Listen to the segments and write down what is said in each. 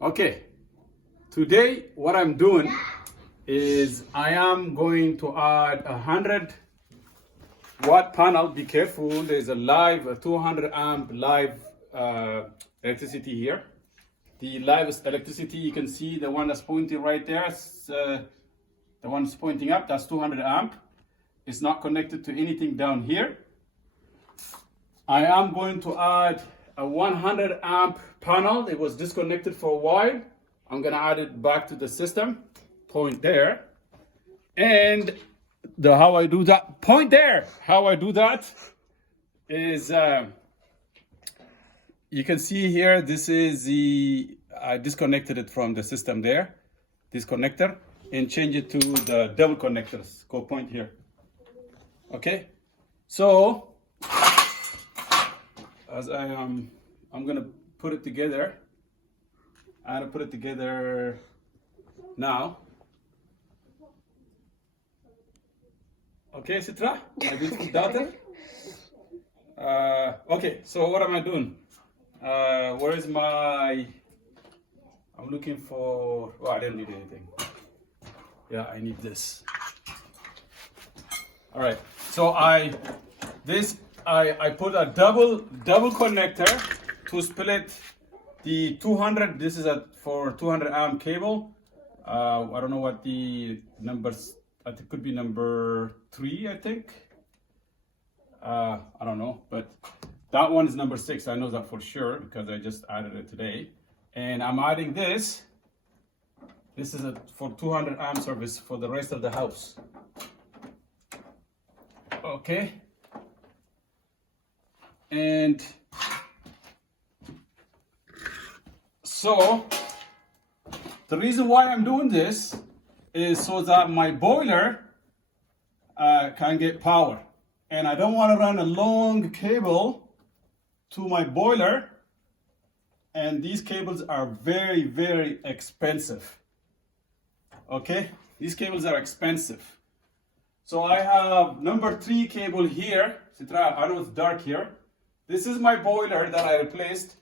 Okay, today what I'm doing is I am going to add 100-watt panel. Be careful, there's a 200 amp live electricity here. The live electricity, you can see the one that's pointing right there, the one that's pointing up, that's 200 amp. It's not connected to anything down here. I am going to add a 100 amp panel. It was disconnected for a while. I'm gonna add it back to the system. Point there. And how I do that, point there. How I do that is, you can see here, this is I disconnected it from the system there, this connector, and change it to the double connectors. Go point here. Okay, so as I'm gonna put it together. I'm gonna put it together now. Okay, Citra, my beautiful daughter. Okay, so what am I doing? Where is my? I'm looking for. Oh, I didn't need anything. Yeah, I need this. All right, so I put a double connector to split the 200. This is for 200 amp cable. I don't know what the numbers. I think it could be number 3. I think. I don't know, but that one is number 6. I know that for sure because I just added it today. And I'm adding this. This is for 200 amp service for the rest of the house. Okay. And so the reason why I'm doing this is so that my boiler can get power. And I don't want to run a long cable to my boiler. And these cables are very, very expensive. Okay, these cables are expensive. So I have number 3 cable here. Citra, I know it's dark here. This is my boiler that I replaced.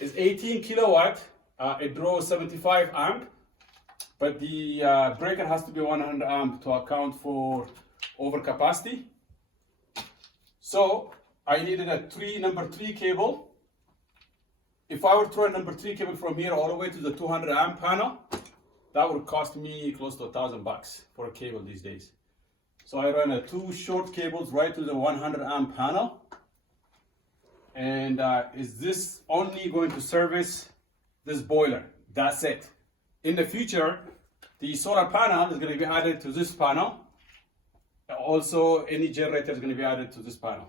It's 18 kilowatt. It draws 75 amp. But the breaker has to be 100 amp to account for overcapacity. So I needed a number 3 cable. If I were to run number 3 cable from here all the way to the 200 amp panel, that would cost me close to $1,000 for a cable these days. So I run 2 short cables right to the 100 amp panel. And is this only going to service this boiler? That's it. In the future, the solar panel is going to be added to this panel. Also, any generator is going to be added to this panel,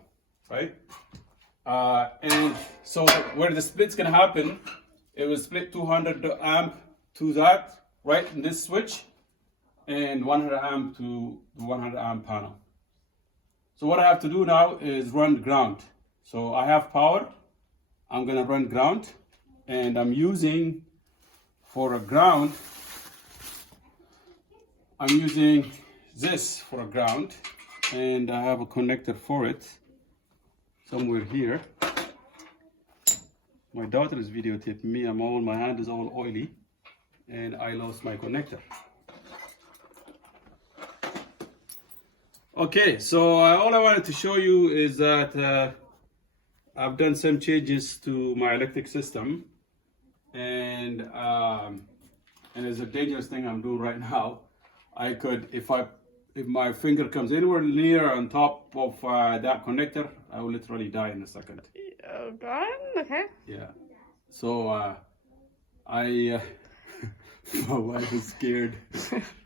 right? And so where the split's going to happen, it will split 200 amp to that, right, in this switch, and 100 amp to the 100 amp panel. So what I have to do now is run ground. So I have power. I'm going to run ground, and I'm using for a ground, I'm using this for a ground, and I have a connector for it somewhere here. My daughter is videotaping me. My hand is all oily, and I lost my connector. Okay, so all I wanted to show you is that I've done some changes to my electric system, and it's a dangerous thing I'm doing right now. I could, if my finger comes anywhere near on top of that connector, I will literally die in a second. Oh God. Okay. Yeah. So my wife is scared.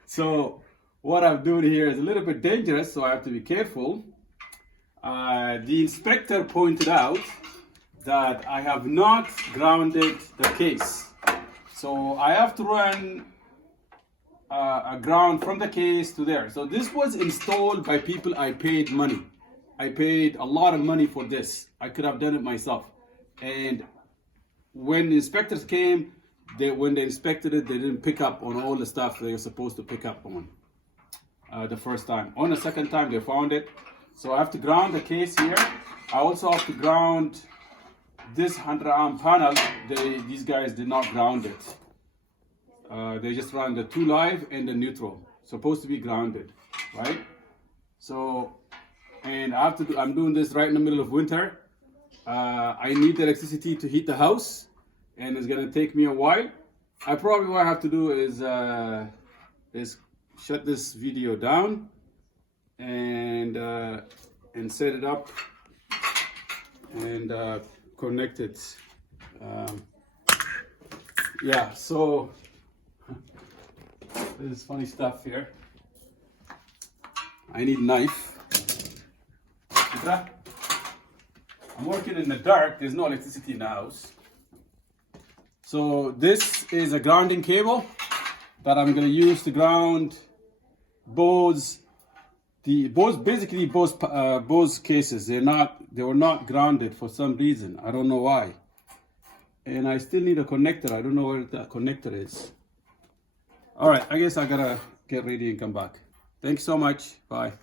So what I'm doing here is a little bit dangerous, so I have to be careful. The inspector pointed out that I have not grounded the case. So I have to run a ground from the case to there. So this was installed by people I paid money. I paid a lot of money for this. I could have done it myself. And when the inspectors came, when they inspected it, they didn't pick up on all the stuff they were supposed to pick up on the first time. On the second time, they found it. So I have to ground the case here. I also have to ground this 100 amp panel. These guys did not ground it. They just run the 2 live and the neutral. Supposed to be grounded, right? So, and I'm doing this right in the middle of winter. I need the electricity to heat the house, and it's gonna take me a while. What I have to do is shut this video down and set it up and connect it. Yeah, so this is funny stuff here. I need a knife. I'm working in the dark, there's no electricity in the house. So this is a grounding cable that I'm gonna use to ground Bose cases. They were not grounded for some reason. I don't know why. And I still need a connector. I don't know where that connector is. All right, I guess I gotta get ready and come back. Thanks so much. Bye.